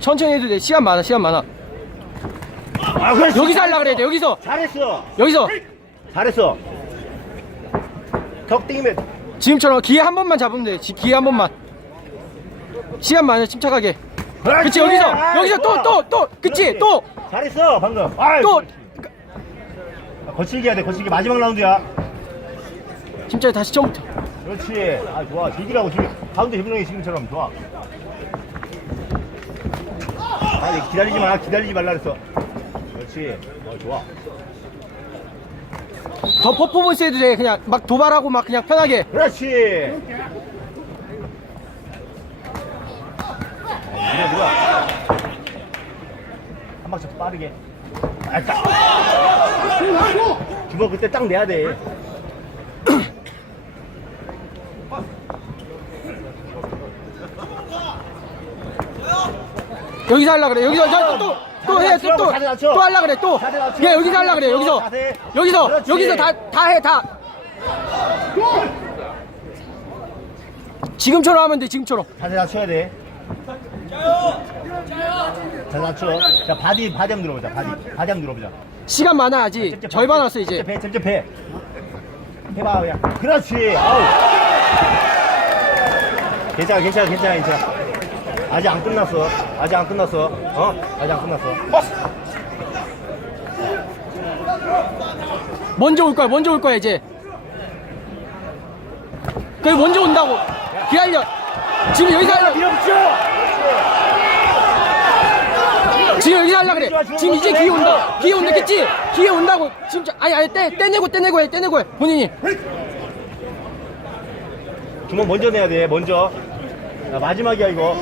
천천히 해도 돼. 시간 많아, 시간 많아. 아, 그렇지. 여기서 하려 그래야 돼, 여기서. 잘했어. 여기서. 잘했어. 턱 띵면 지금처럼 기회 한 번만 잡으면 돼. 지- 기회 한 번만. 시간 많아, 침착하게. 그치, 여기서. 아, 여기서 또, 좋아. 또, 또. 그치, 그렇지. 또. 잘했어 방금. 아, 또. 거칠게 해야 돼. 거칠게 마지막 라운드야. 침착해, 다시 처음부터. 그렇지. 아 좋아. 즐기라고 지금 가운데 협력이 지금처럼 좋아. 아 기다리지 마. 기다리지 말라 그랬어. 그렇지. 어 좋아. 더 퍼포먼스 해도 돼. 그냥 막 도발하고 막 그냥 편하게. 그렇지. 어, 밀어 밀어. 한 박자 더 빠르게. 아, 딱. 주먹 그때 딱 내야 돼. 여기서 하려 그래. 여기서 저, 또, 또 해. 또, 또, 하려 그래. 또. 야, 여기서 하려 그래. 여기서. 여기서. 여기서 다, 다 해, 다. 지금처럼 하면 돼, 지금처럼. 자세 낮춰야 돼. 자세 낮춰. 자, 바디, 바디 한번 들어보자. 바디. 바디 한번 들어보자. 시간 많아, 아직. 잽잽, 절반 왔어, 이제. 잽잽해, 잽잽해. 해봐, 그냥. 그렇지. 아우. 괜찮아, 괜찮아, 괜찮아, 괜찮아. 아직 안 끝났어. 아직 안 끝났어. 어? 아직 안 끝났어. 먼저 올 거야, 먼저 올 거야, 이제. 그래, 먼저 온다고. 기다려. 지금 여기서 하려 밀어붙여! 지금 여기서 하려 그래. 지금 이제 기회 온다. 기회 온다, 그치? 기회 온다고. 지금, 저- 아니, 아니, 떼, 떼내고, 떼내고 해, 떼내고 해. 본인이. 주먹 먼저 내야 돼, 먼저. 야, 마지막이야, 이거.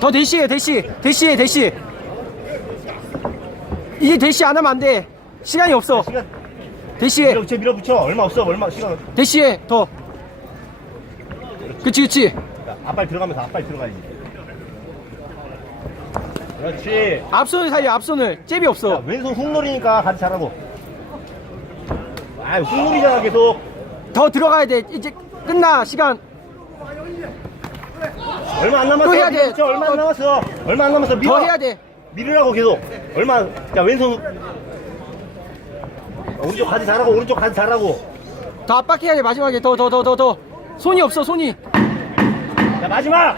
더 대시해, 대시. 대시해, 대시. 이제 대시 안 하면 안 돼. 시간이 없어. 시간, 대시해. 밀어붙여, 밀어붙여. 얼마 없어, 얼마, 시간. 대시해, 더. 그치, 그치. 야, 앞발 들어가면서 앞발 들어가야지. 그렇지. 앞손을 살려, 앞손을. 잽이 야, 없어. 왼손 훅놀이니까 같이 잘하고. 아, 훅놀이잖아, 계속. 더 들어가야 돼. 이제 끝나, 시간. 얼마 안 남았어. 또 해야 돼. 밀어붙여, 얼마 안 더- 남았어. 얼마 안 남았어. 밀어. 더 해야 돼. 밀으라고 계속. 얼마, 자, 왼손. 오른쪽 가지 잘하고, 오른쪽 가지 잘하고. 더 압박해야 돼, 마지막에. 더, 더, 더, 더, 더. 손이 없어, 손이. 자, 마지막.